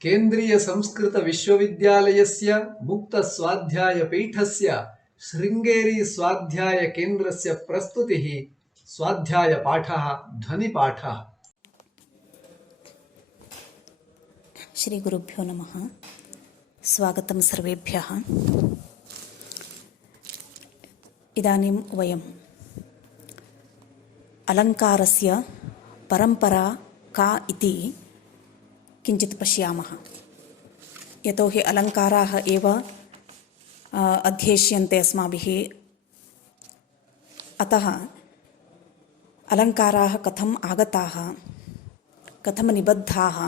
केन्द्रीय संस्कृत विश्वविद्यालयस्य मुक्तस्वाध्यायपीठस्य शृङ्गेरी स्वाध्याय केन्द्रस्य प्रस्तुतिः स्वाध्यायपाठः ध्वनिपाठः। श्री गुरुभ्यो नमः। स्वागतं सर्वेभ्यः। इदानीं वयम् अलङ्कारस्य परम्परा का इति किञ्चित् पश्यामः। यतोहि अलङ्काराः एव अध्येष्यन्ते अस्माभिः, अतः अलङ्काराः कथम् आगताः, कथं निबद्धाः,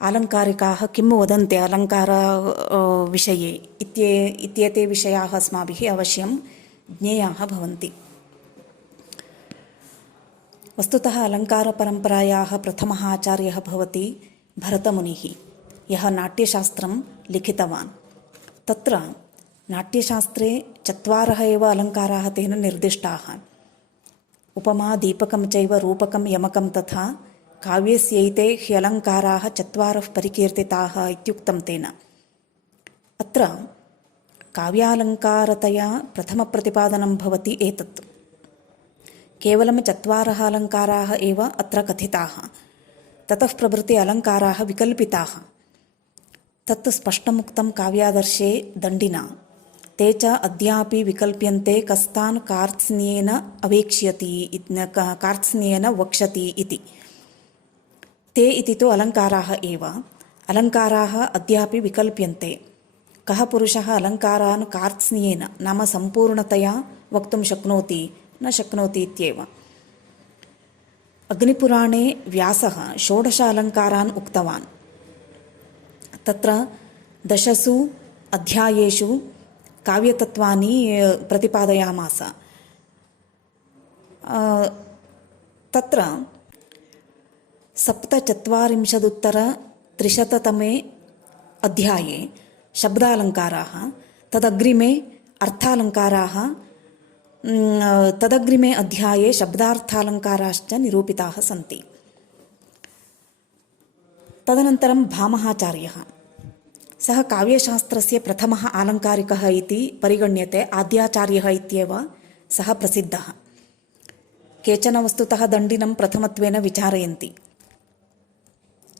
आलङ्कारिकाः किं वदन्ति अलङ्कार विषये इत्येते विषयाः अस्माभिः अवश्यं ज्ञेयाः भवन्ति। वस्तुतः अलङ्कारपरम्परायाः प्रथमः आचार्यः भवति भरतमुनिः, यः नाट्यशास्त्रं लिखितवान्। तत्र नाट्यशास्त्रे 4 एव अलङ्काराः तेन निर्दिष्टाः। उपमा, दीपकं चैव रूपकं यमकं तथा काव्यस्यैते ह्यलङ्काराः 4 परिकीर्तिताः इत्युक्तं तेन। अत्र काव्यालङ्कारतया प्रथमप्रतिपादनं भवति एतत्। केवलं 4 अलङ्काराः एव अत्र कथिताः। ततः प्रभृति अलङ्काराः विकल्पिताः। तत् स्पष्टमुक्तं काव्यादर्शे दण्डिना। ते च अद्यापि विकल्प्यन्ते कस्तान् कार्त्स्न्येन अवेक्ष्यति, कार्त्स्न्येन वक्षति इति। ते इति तु अलङ्काराः एव। अलङ्काराः अद्यापि विकल्प्यन्ते। कः पुरुषः अलङ्कारान् कार्त्स्न्येन नाम सम्पूर्णतया वक्तुं शक्नोति न शक्नोति इत्येव। अग्निपुराणे व्यासः 16 अलङ्कारान् उक्तवान्। तत्र 10 अध्यायेषु काव्यतत्त्वानि प्रतिपादयामास। तत्र 47 अध्याये शब्दालङ्काराः, तदग्रिमे अर्थालङ्काराः, तदग्रिमे अध्याये शब्दार्थालङ्काराश्च निरूपिताः सन्ति। तदनन्तरं भामहाचार्यः, सः काव्यशास्त्रस्य प्रथमः आलङ्कारिकः इति परिगण्यते। आद्याचार्यः इत्येव सः प्रसिद्धः। केचन वस्तुतः दण्डिनं प्रथमत्वेन विचारयन्ति।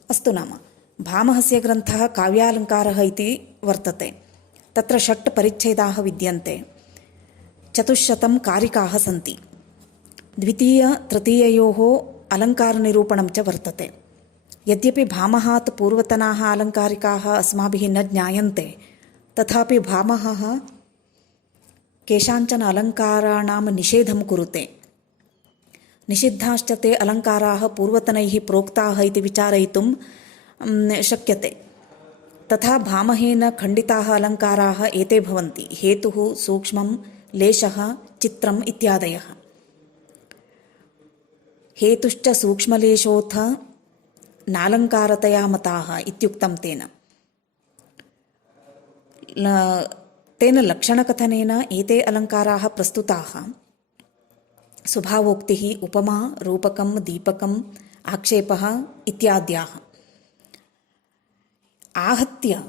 अस्तु नाम, भामहस्य ग्रन्थः काव्यालङ्कारः इति वर्तते। तत्र 6 परिच्छेदाः विद्यन्ते। 400 कारिकाः सन्ति। द्वितीय-तृतीययोः अलङ्कारनिरूपणं च वर्तते। यद्यपि भामहात् पूर्वतनाः अलङ्कारिकाः अस्माभिः न ज्ञायन्ते, तथापि भामहः केषाञ्चन अलङ्काराणां निषेधं कुरुते। निषिद्धाश्च ते अलङ्काराः पूर्वतनैः प्रोक्ताः इति विचारयितुं शक्यते। तथा भामहेन खण्डिताः अलङ्काराः एते भवन्ति: हेतुः, सूक्ष्मं, लेशः, चित्रम् इत्यादयः। हेतुश्च सूक्ष्मलेशोऽथ नालङ्कारतया मताः इत्युक्तं तेन। तेन लक्षणकथनेन एते अलङ्काराः प्रस्तुताः। स्वभावोक्तिः, उपमा, रूपकं, दीपकम्, आक्षेपः इत्याद्याः। आहत्य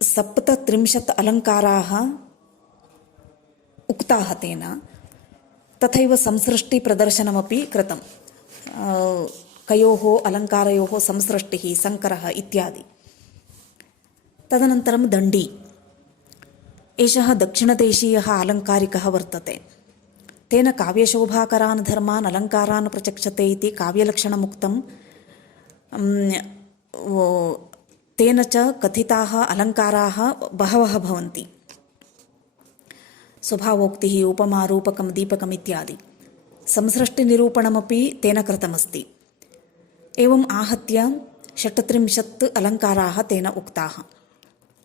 37 अलङ्काराः उक्ताः तेन। तथैव संसृष्टिप्रदर्शनमपि कृतं। कयोः अलङ्कारयोः संसृष्टिः, सङ्करः इत्यादि। तदनन्तरं दण्डी, एषः दक्षिणदेशीयः आलङ्कारिकः वर्तते। तेन काव्यशोभाकरान् धर्मान् अलङ्कारान् प्रचक्षते इति काव्यलक्षणमुक्तं। तेन च कथिताः अलङ्काराः बहवः भवन्ति: स्वभावोक्तिः, उपमा, रूपकं, दीपकम् इत्यादि। संसृष्टिनिरूपणमपि तेन कृतमस्ति। एवम् आहत्य 36 अलङ्काराः तेन उक्ताः।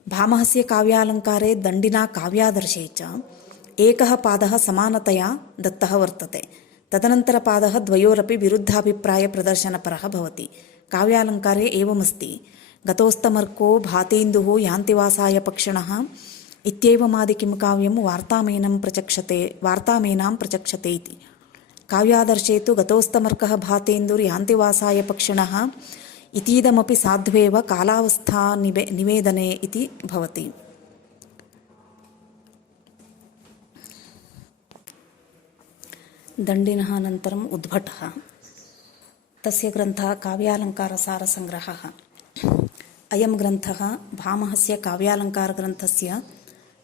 भामहस्य काव्यालङ्कारे, दण्डिना काव्यादर्शे च एकः पादः समानतया दत्तः वर्तते। तदनन्तरपादः द्वयोरपि विरुद्धाभिप्रायप्रदर्शनपरः भवति। काव्यालङ्कारे एवमस्ति: गतोस्तमर्को भातीन्दुः यान्तिवासाय पक्षिणः इत्येवमादि किं काव्यं वार्तामेनां प्रचक्षते इति। काव्यादर्शे तु गतोस्तमर्कः भातेन्दुर्यान्तिवासाय पक्षिणः इतीदमपि साध्वेव कालावस्था निवेदने इति भवति। दण्डिनः अनन्तरम् उद्भटः, तस्य ग्रन्थः काव्यालङ्कारसारसङ्ग्रहः। अयं ग्रन्थः भामहस्य काव्यालङ्कारग्रन्थस्य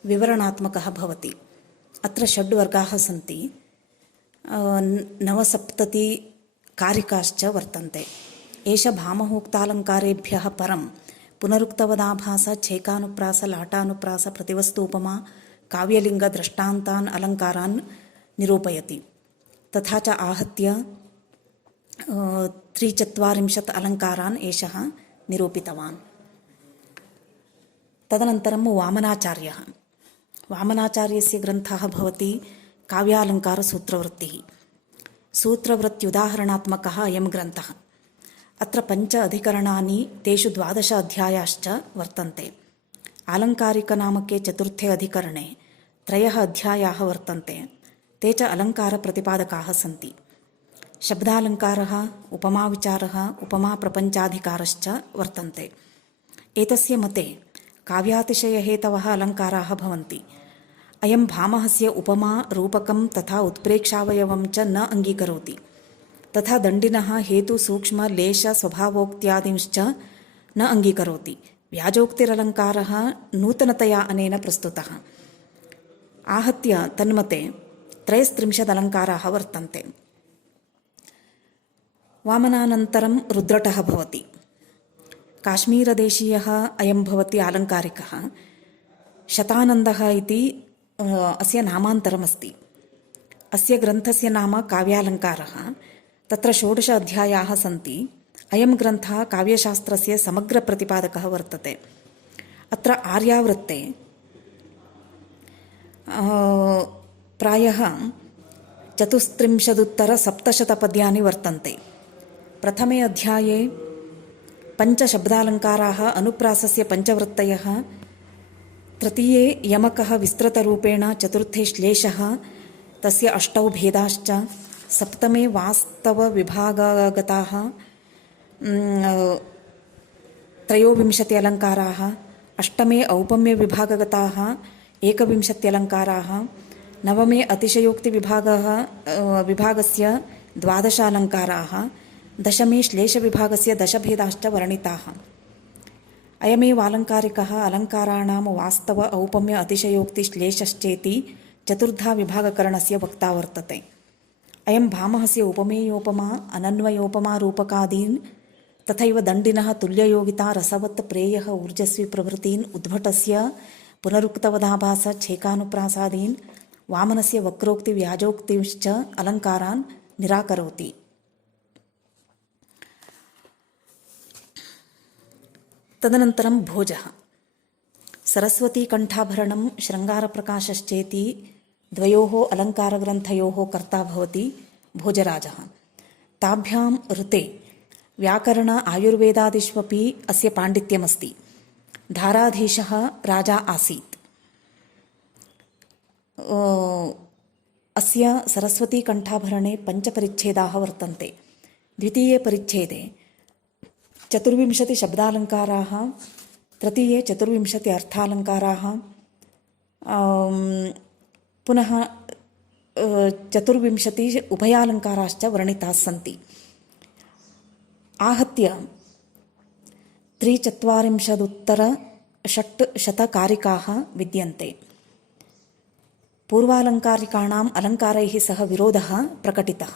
विवरणात्मकः भवति। अत्र 6 वर्गाः सन्ति, 9 कारिकाश्च वर्तन्ते। एष भामहोक्तालङ्कारेभ्यः परं पुनरुक्तवदाभास, छेकानुप्रास, लाटानुप्रास, प्रतिवस्तूपमा, काव्यलिङ्गदृष्टान्तान् अलङ्कारान् निरूपयति। तथा च आहत्य 43 अलङ्कारान् एषः निरूपितवान्। तदनन्तरं वामनाचार्यः, वामनाचार्यस्य ग्रन्थः भवति काव्यालङ्कारसूत्रवृत्तिः। सूत्रवृत्त्युदाहरणात्मकः अयं ग्रन्थः। अत्र 5 अधिकरणानि, तेषु 12 अध्यायाश्च वर्तन्ते। आलङ्कारिकनामके 4थे अधिकरणे 3 अध्यायाः वर्तन्ते। ते च अलङ्कारप्रतिपादकाः सन्ति। शब्दालङ्कारः, उपमाविचारः, उपमाप्रपञ्चाधिकारश्च वर्तन्ते। एतस्य मते काव्यातिशयहेतवः अलङ्काराः भवन्ति। अयं भामहस्य उपमा, रूपकं तथा उत्प्रेक्षावयवं च न अङ्गीकरोति। तथा दण्डिनः हेतु, सूक्ष्म, लेश, स्वभावोक्त्यादिंश्च न अङ्गीकरोति। व्याजोक्तिरलङ्कारः नूतनतया अनेन प्रस्तुतः। आहत्य तन्मते 33 अलङ्काराः वर्तन्ते। वामनानन्तरं रुद्रटः भवति। काश्मीरदेशीयः अयं भवति आलङ्कारिकः। शतानन्दः इति अस्य नामान्तरमस्ति। अस्य ग्रन्थस्य नाम काव्यालङ्कारः। तत्र 16 अध्यायाः सन्ति। अयं ग्रन्थः काव्यशास्त्रस्य समग्रप्रतिपादकः वर्तते। अत्र आर्यावृत्ते प्रायः 34,700 पद्यानि वर्तन्ते। प्रथमे अध्याये 5 शब्दालङ्काराः, अनुप्रासस्य 5 वृत्तयः, तृतीये यमकः विस्तृतरूपेण, चतुर्थे श्लेषः, तस्य 8 भेदाश्च, सप्तमे वास्तवविभागगताः 23 अलङ्काराः, अष्टमे औपम्यविभागगताः 21 अलङ्काराः, नवमे अतिशयोक्तिविभागस्य 12 अलङ्काराः, दशमे श्लेषविभागस्य 10 भेदाश्च वर्णिताः। अयमेव आलङ्कारिकः अलङ्काराणां वास्तव, औपम्य, अतिशयोक्ति, श्लेषश्चेति 4 विभागकरणस्य वक्ता वर्तते। अयं भामहस्य उपमेयोपमा, अनन्वयोपमा रूपकादीन् तथैव दण्डिनः तुल्ययोगिता, रसवत्, प्रेयः, ऊर्जस्वी प्रभृतीन्, उद्भटस्य पुनरुक्तवदाभास, छेकानुप्रासादीन्, वामनस्य वक्रोक्ति, व्याजोक्तिश्च अलङ्कारान् निराकरोति। तदनन्तरं भोजः। सरस्वतीकण्ठाभरणं, शृङ्गारप्रकाशश्चेति 2 अलङ्कारग्रन्थयोः कर्ता भवति भोजराजः। ताभ्यां ऋते व्याकरण, आयुर्वेदादिष्वपि अस्य पाण्डित्यमस्ति। धाराधीशः राजा आसीत्। अस्य सरस्वतीकण्ठाभरणे 5 परिच्छेदाः वर्तन्ते। द्वितीये परिच्छेदे 24 शब्दालङ्काराः, तृतीये 24 अर्थालङ्काराः, पुनः 24 उभयालङ्काराश्च वर्णिताः सन्ति। आहत्य 43,600 कारिकाः विद्यन्ते। पूर्वालङ्कारिकाणाम् अलङ्कारैः सह विरोधः प्रकटितः।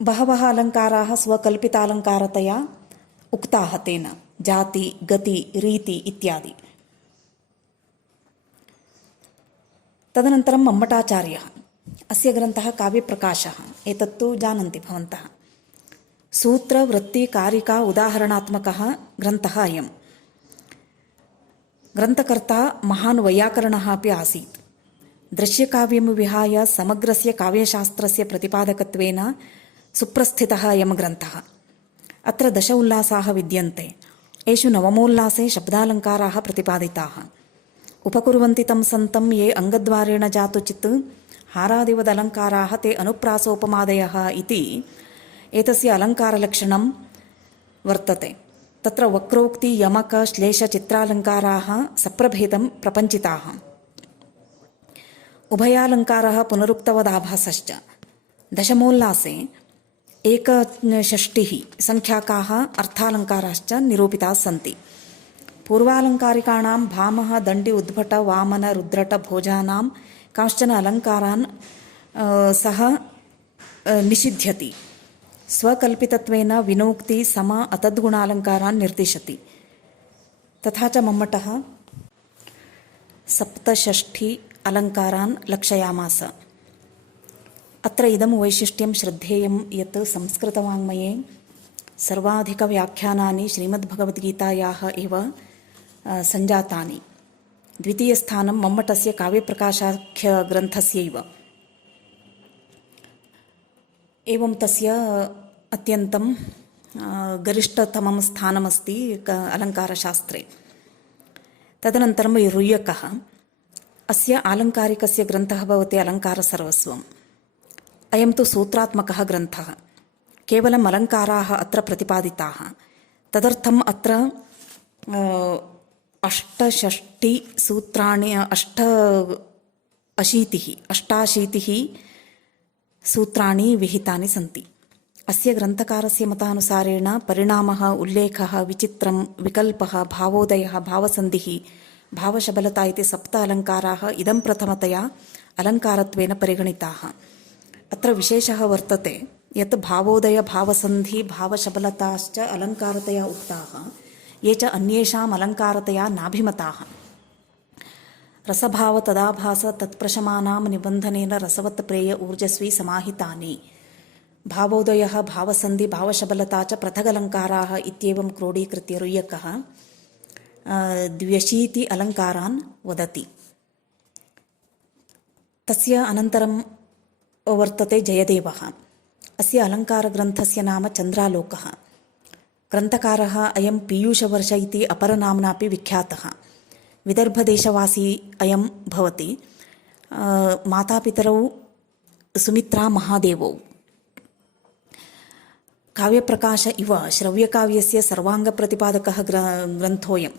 बहवः अलङ्काराः स्वकल्पितालङ्कारतया उक्ताः तेन, जाति, गति, रीति इत्यादि। तदनन्तरं मम्मटाचार्यः। अस्य ग्रन्थः काव्यप्रकाशः। एतत्तु जानन्ति भवन्तः। सूत्रवृत्तिकारिका उदाहरणात्मकः ग्रन्थः अयम्। ग्रन्थकर्ता महान् वैयाकरणः अपि आसीत्। दृश्यकाव्यं विहाय समग्रस्य काव्यशास्त्रस्य प्रतिपादकत्वेन सुप्रस्थितः अयं ग्रन्थः। अत्र 10 उल्लासाः विद्यन्ते। एषु नवमोल्लासे शब्दालङ्काराः प्रतिपादिताः। उपकुर्वन्ति तं सन्तं ये अङ्गद्वारेण जातुचित् हारादिवदलङ्काराः ते अनुप्रासोपमादयः इति एतस्य अलङ्कारलक्षणं वर्तते. तत्र वक्रोक्ति यमक श्लेष चित्रालङ्काराः सप्रभेदं प्रपञ्चिताः. उभयालङ्कारः पुनरुक्तवदाभासश्च. दशमोल्लासे 1/6 संख्याकाः अर्थालङ्काराश्च निरूपिताः सन्ति. पूर्वालङ्कारिकाणां भामह दण्डि उद्भट वामन रुद्रट भोजानां कांश्चन अलङ्कारान् सः निषिध्यति. स्वकल्पितत्वेन विनोक्ति सम अतद्गुणालङ्कारान् निर्दिशति. तथा च मम्मटः 67 अलङ्कारान् लक्षयामास. अत्र इदं वैशिष्ट्यं श्रद्धेयं यत् संस्कृतवाङ्मये सर्वाधिकव्याख्यानानि श्रीमद्भगवद्गीतायाः एव सञ्जातानि. द्वितीयस्थानं मम्मटस्य काव्यप्रकाशाख्यग्रन्थस्यैव. एवं तस्य अत्यन्तं गरिष्ठतमं स्थानमस्ति अलङ्कारशास्त्रे. तदनन्तरं रुय्यकः. अस्य आलङ्कारिकस्य ग्रन्थः भवति अलङ्कारसर्वस्वम्. अयं तु सूत्रात्मकः ग्रन्थः. केवलम् अलङ्काराः अत्र प्रतिपादिताः. तदर्थम् अत्र 68 सूत्राणि 88 सूत्राणि विहितानि सन्ति. अस्य ग्रन्थकारस्य मतानुसारेण परिणामः, उल्लेखः, विचित्रं, विकल्पः, भावोदयः, भावसन्धिः, भावशबलता इति 7 अलङ्काराः इदं प्रथमतया अलङ्कारत्वेन परिगणिताः. अत्र विशेषः वर्तते यत् भावोदय, भावसन्धि, भावशबलताश्च अलङ्कारतया उक्ताः, ये च अन्येषाम् अलङ्कारतया नाभिमताः. रसभाव तदाभास तत्प्रशमानां निबन्धनेन रसवत् प्रेय ऊर्जस्वी समाहितानि. भावोदयः, भावसन्धि, भावशबलता च पृथगलङ्काराः इत्येवं क्रोडीकृत्य रुय्यकः 82 अलङ्कारान् वदति. तस्य अनन्तरं वर्तते जयदेवः. अस्य अलङ्कारग्रन्थस्य नाम चन्द्रालोकः. ग्रन्थकारः अयं पीयूषवर्ष इति अपरनाम्नापि विख्यातः. विदर्भदेशवासी अयं भवति. मातापितरौ सुमित्रा महादेवौ. काव्यप्रकाश इव श्रव्यकाव्यस्य सर्वाङ्गप्रतिपादकः ग्रन्थोऽयम्.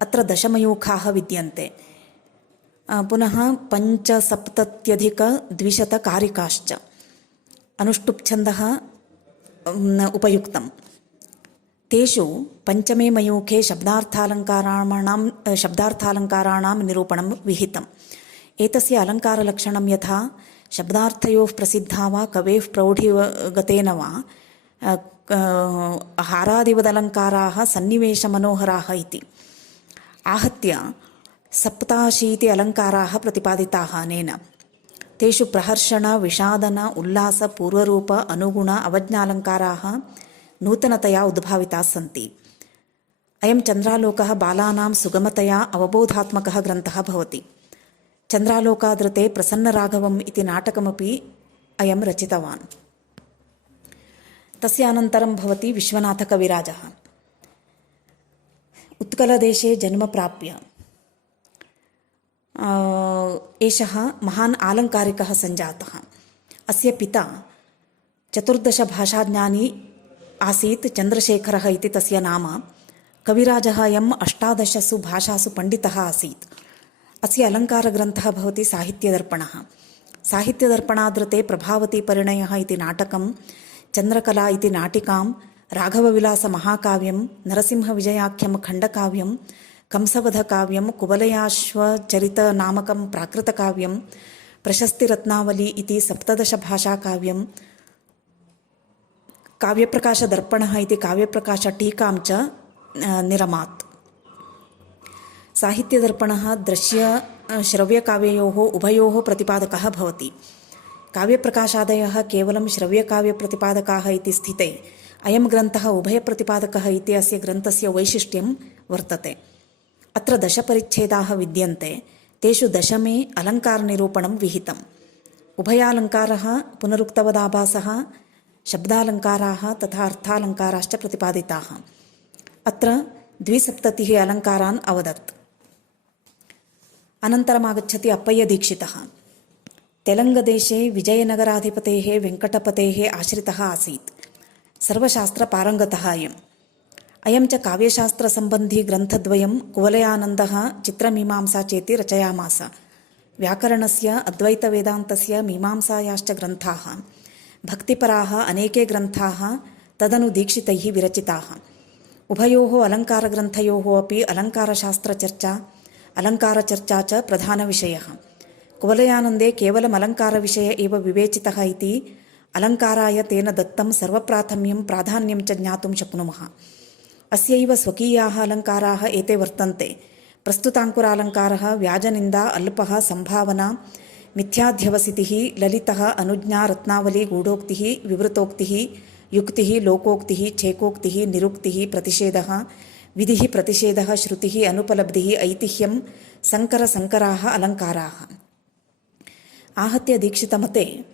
अत्र 10 मयूखाः विद्यन्ते. पुनः 75,200 कारिकाश्च. अनुष्टुप्छन्दः उपयुक्तम्. तेषु पञ्चमे मयूखे शब्दार्थालङ्काराणां निरूपणं विहितम्. एतस्य अलङ्कारलक्षणं यथा शब्दार्थयोः प्रसिद्धा वा कवेः प्रौढिगतेन वा हारादिवदलङ्काराः सन्निवेशमनोहराः इति. आहत्य 87 अलङ्काराः प्रतिपादिताः अनेन. तेषु प्रहर्षण, विषादन, उल्लास, पूर्वरूप, अनुगुण, अवज्ञालङ्काराः नूतनतया उद्भाविताः सन्ति. अयं चन्द्रालोकः बालानां सुगमतया अवबोधात्मकः ग्रन्थः भवति. चन्द्रालोकादृते प्रसन्नराघवम् इति नाटकमपि अयं रचितवान्. तस्य अनन्तरं भवति विश्वनाथकविराजः. उत्कलदेशे जन्म प्राप्य एषः महान् आलङ्कारिकः सञ्जातः. अस्य पिता 14 भाषाज्ञानी आसीत्. चन्द्रशेखरः इति तस्य नाम. कविराजः अयम् 18 भाषासु पण्डितः आसीत्. अस्य अलङ्कारग्रन्थः भवति साहित्यदर्पणः. साहित्यदर्पणादृते प्रभावतीपरिणयः इति नाटकं, चन्द्रकला इति नाटिकां, राघवविलासमहाकाव्यं, नरसिंहविजयाख्यं खण्डकाव्यं, कंसवधकाव्यं, कुवलयाश्वचरितनामकं प्राकृतकाव्यं, प्रशस्तिरत्नावली इति 17 भाषाकाव्यं, काव्यप्रकाशदर्पणः इति काव्यप्रकाशटीकां च निरमात्. साहित्यदर्पणः दृश्यश्रव्यकाव्ययोः उभयोः प्रतिपादकः भवति. काव्यप्रकाशादयः केवलं श्रव्यकाव्यप्रतिपादकाः इति स्थिते अयं ग्रन्थः उभयप्रतिपादकः इति अस्य ग्रन्थस्य वैशिष्ट्यं वर्तते. अत्र 10 परिच्छेदाः विद्यन्ते. तेषु 10मे अलङ्कारनिरूपणं विहितम्. उभयालङ्कारः, पुनरुक्तवदाभासः, शब्दालङ्काराः तथा अर्थालङ्काराश्च प्रतिपादिताः. अत्र 72 अलङ्कारान् अवदत्. अनन्तरमागच्छति अप्पय्यदीक्षितः। तेलङ्गदेशे विजयनगराधिपतेः वेङ्कटपतेः आश्रितः आसीत्। सर्वशास्त्रपारङ्गतः अयं च काव्यशास्त्रसम्बन्धी ग्रन्थद्वयं कुवलयानन्दः चित्रमीमांसा चेति रचयामास। व्याकरणस्य अद्वैतवेदान्तस्य मीमांसायाश्च ग्रन्थाः भक्तिपराः अनेके ग्रन्थाः तदनु दीक्षितैः विरचिताः। उभयोः अलङ्कारग्रन्थयोः अपि अलङ्कारचर्चा च प्रधानविषयः। कुवलयानन्दे केवलम् अलङ्कारविषय एव विवेचितः इति अलङ्काराय तेन दत्तं सर्वप्राथम्यं प्राधान्यं च ज्ञातुं शक्नुमः। अस्यैव स्वकीयाः अलङ्काराः एते वर्तन्ते। प्रस्तुताङ्कुरालङ्कारः व्याजनिन्दा अल्पः सम्भावना मिथ्याध्यवसितिः ललितः अनुज्ञा रत्नावली गूढोक्तिः विवृतोक्तिः युक्तिः लोकोक्तिः छेकोक्तिः निरुक्तिः प्रतिषेधः विधिः प्रतिषेधः श्रुतिः अनुपलब्धिः ऐतिह्यं संकराः अलङ्काराः। आहत्य दीक्षितमते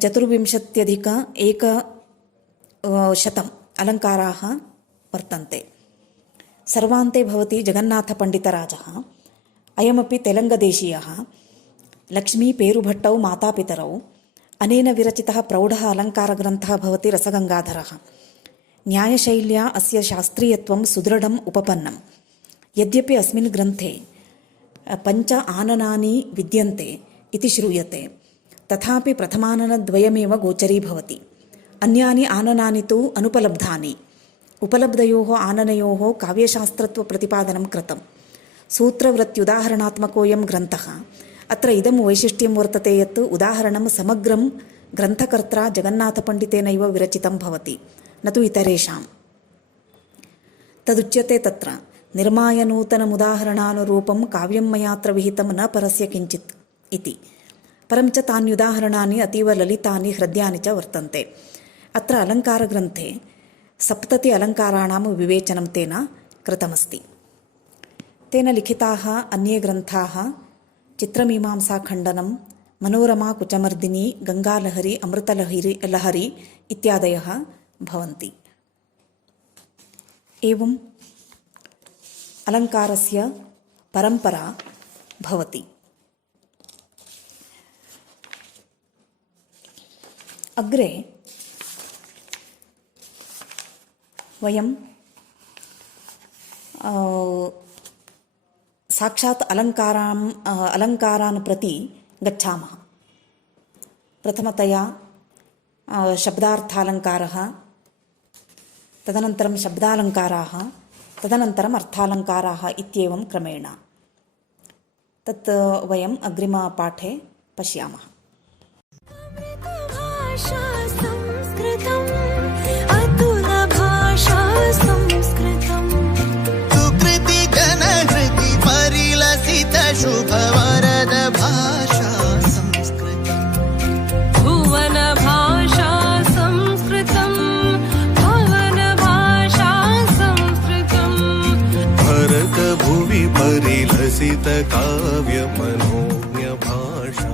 24,100 अलङ्काराः वर्तन्ते। सर्वान्ते भवति जगन्नाथपण्डितराजः। अयमपि तेलङ्गदेशीयः। लक्ष्मी पेरुभट्टौ मातापितरौ। अनेन विरचितः प्रौढः अलङ्कारग्रन्थः भवति रसगङ्गाधरः। न्यायशैल्या अस्य शास्त्रीयत्वं सुदृढम् उपपन्नं। यद्यपि अस्मिन् ग्रन्थे 5 आननानि विद्यन्ते इति श्रूयते, तथापि प्रथमाननद्वयमेव गोचरीभवति। अन्यानि आननानि तु अनुपलब्धानि। उपलब्धयोः आननयोः काव्यशास्त्रत्वप्रतिपादनं कृतं। सूत्रवृत्त्युदाहरणात्मकोऽयं ग्रन्थः। अत्र इदं वैशिष्ट्यं वर्तते यत् उदाहरणं समग्रं ग्रन्थकर्त्रा जगन्नाथपण्डितेनैव विरचितं भवति, न तु इतरेषाम्। तदुच्यते तत्र निर्माय नूतनमुदाहरणानुरूपं काव्यं मयात्र विहितं न परस्य किञ्चित् इति। परं च तान्युदाहरणानि अतीव ललितानि हृद्यानि च वर्तन्ते। अत्र अलङ्कारग्रन्थे 70 अलङ्काराणां विवेचनं तेन कृतमस्ति। तेन लिखिताः अन्ये ग्रन्थाः चित्रमीमांसाखण्डनं, मनोरमा कुचमर्दिनी, गङ्गालहरी, अमृतलहरी इत्यादयः भवन्ति। एवम् अलङ्कारस्य परम्परा भवति। अग्रे वयं साक्षात् अलङ्कारान् प्रति गच्छामः। प्रथमतया शब्दार्थालङ्कारः, तदनन्तरं शब्दालङ्काराः, तदनन्तरम् अर्थालङ्काराः इत्येवं क्रमेण। तत् वयम् अग्रिमपाठे पश्यामः। सुकृति जनहृति परिलसित शुभवरद भाषा संस्कृतम्। भुवन भाषा संस्कृतम्, भवन भाषा संस्कृतम्। भरत भुवि परिलसित काव्य मनोज्ञ भाषा।